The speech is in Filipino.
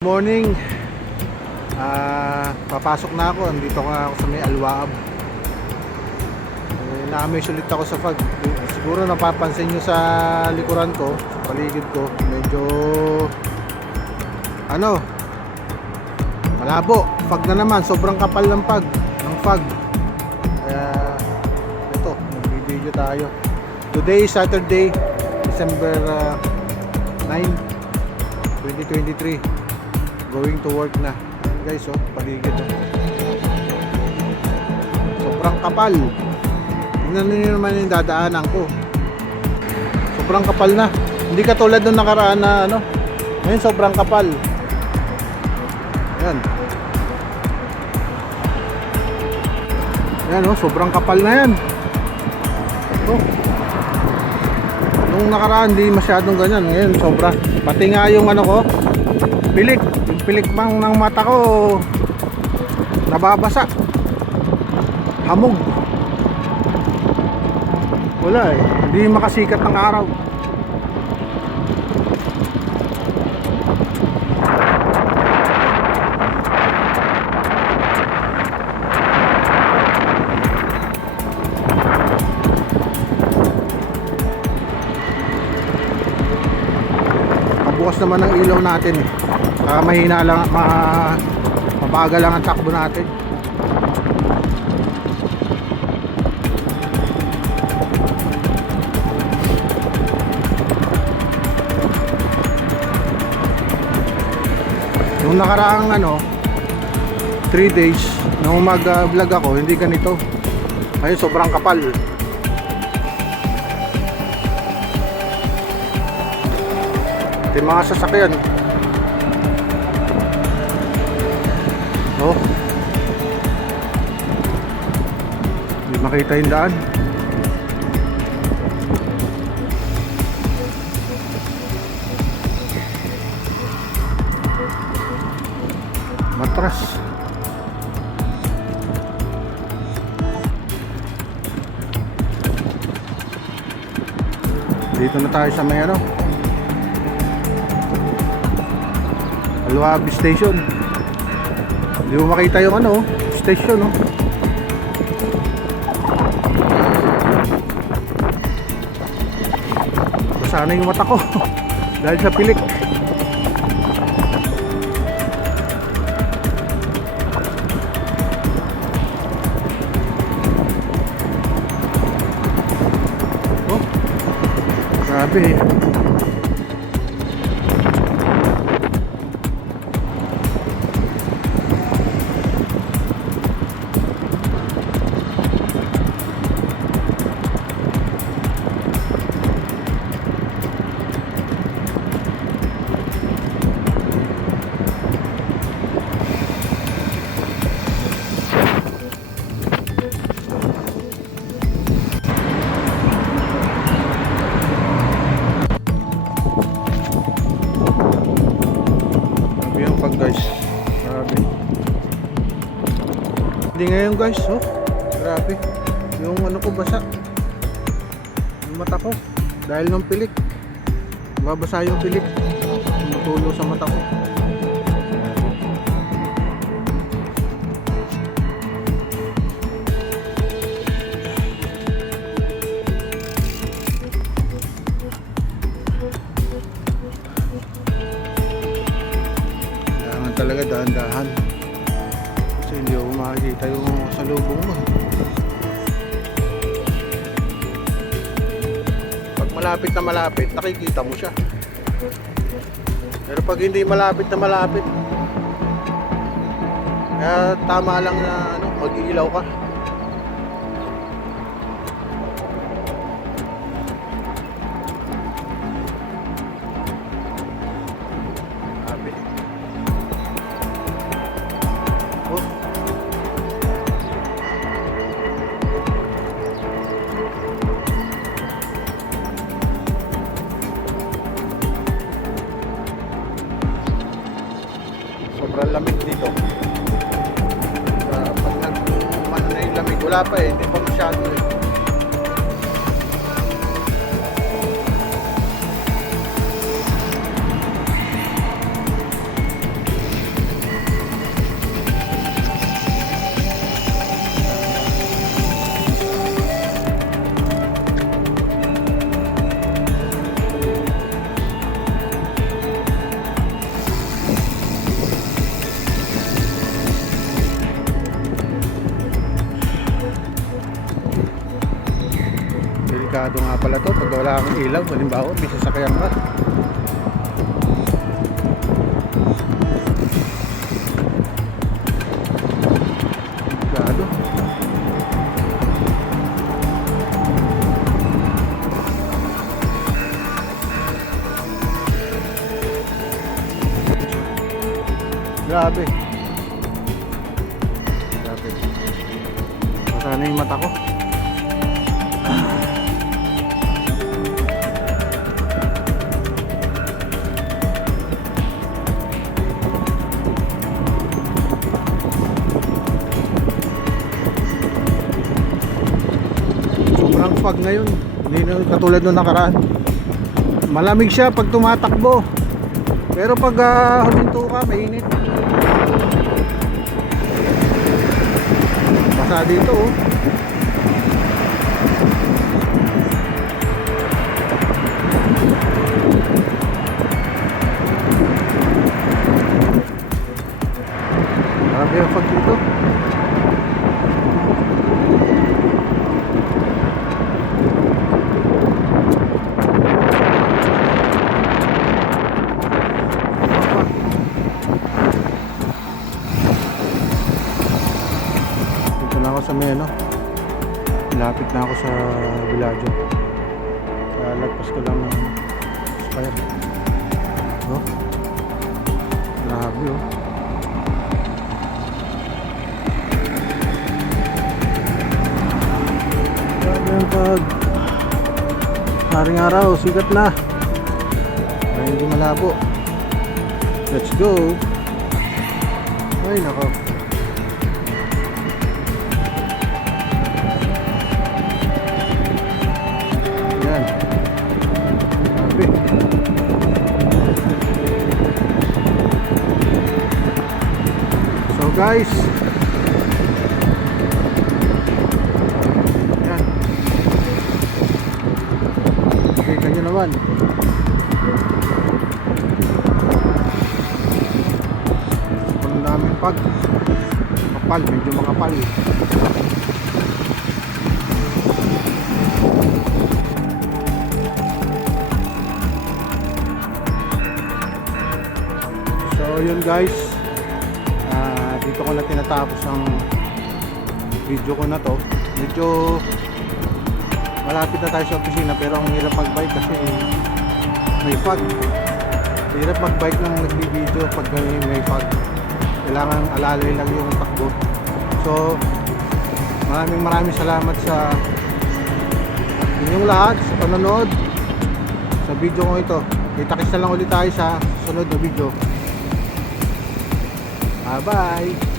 Morning. Papasok na ako. Andito nga ako sa may Alwaab. Na-amaze ulit ako sa fog. Siguro napapansin nyo sa likuran ko, sa paligid ko, medyo malabo. Fog na naman. Sobrang kapal ng fog. Kaya ito, magbibideo tayo. Today is Saturday, December 9, 2023. Going to work na. Guys, paligid. Sobrang kapal. Tingnan niyo naman yung dadaanan ko. Sobrang kapal na. Hindi katulad nung nakaraan na Ngayon sobrang kapal. Ayan. Ayan, sobrang kapal na yan. Nung nakaraan hindi masyadong ganyan. Ngayon sobra. Pati nga yung pilik. Yung pilik mang ng mata ko nababasa. Hamog. Wala hindi makasikat ng araw. Bukas naman ang ilaw natin mahina lang, mabagal lang ang takbo natin. Nung nakaraang 3 days nung mag-vlog ako, hindi ganito. Ngayon sobrang kapal. Ito yung mga sasakyan. Hindi makita yung daan. Matras. Dito na tayo sa may Alwaab Station. Hindi mo makita yung station Sana yung mata ko dahil sa pilik. Grabe. Guys, grabe. Hindi ngayon guys, grabe. Yung ko basa. Yung mata ko dahil ng pilik. Mabasa yung pilik. Tumutulo sa mata ko. Talaga dahan-dahan kasi hindi ako makikita yung salubong mo. Pag malapit na malapit, nakikita mo siya, pero pag hindi malapit na malapit, kaya tama lang na mag-iilaw ka. Sobrang lamig dito. Pag nagmano na yung lamig, wala pa hindi pa masyado Delikado nga pala to pag wala kang ilaw. Halimbawa, may sasakyan ka. Delikado. Grabe. Grabe. Masana yung mata ko. Sobrang fog ngayon. Hindi na katulad nung nakaraan. Malamig siya pag tumatakbo. Pero pag huminto ka, mainit. Basa dito oh. Marami ang fog dito. Sa Meno, lapit na ako sa Villaggio. Lagpas ko lang ng Spire. Oh, grabe oh. Grabe ang pag haring araw, sigat na. Ay, hindi malabo. Let's go. Ay nako. So guys, yan, kita nyo naman ang daming pag makapal, medyo makapal. So yun guys, dito ko na tinatapos ang video ko na to. Medyo malapit na tayo sa opisina pero ang hirap mag-bike kasi may fog. Hirap mag-bike nang nagbibideo pag may fog. Kailangan alalay lang yung takbo. So maraming salamat sa inyong lahat sa panonood sa video ko ito. Kita-kits na lang ulit tayo sa sunod na video. Bye-bye!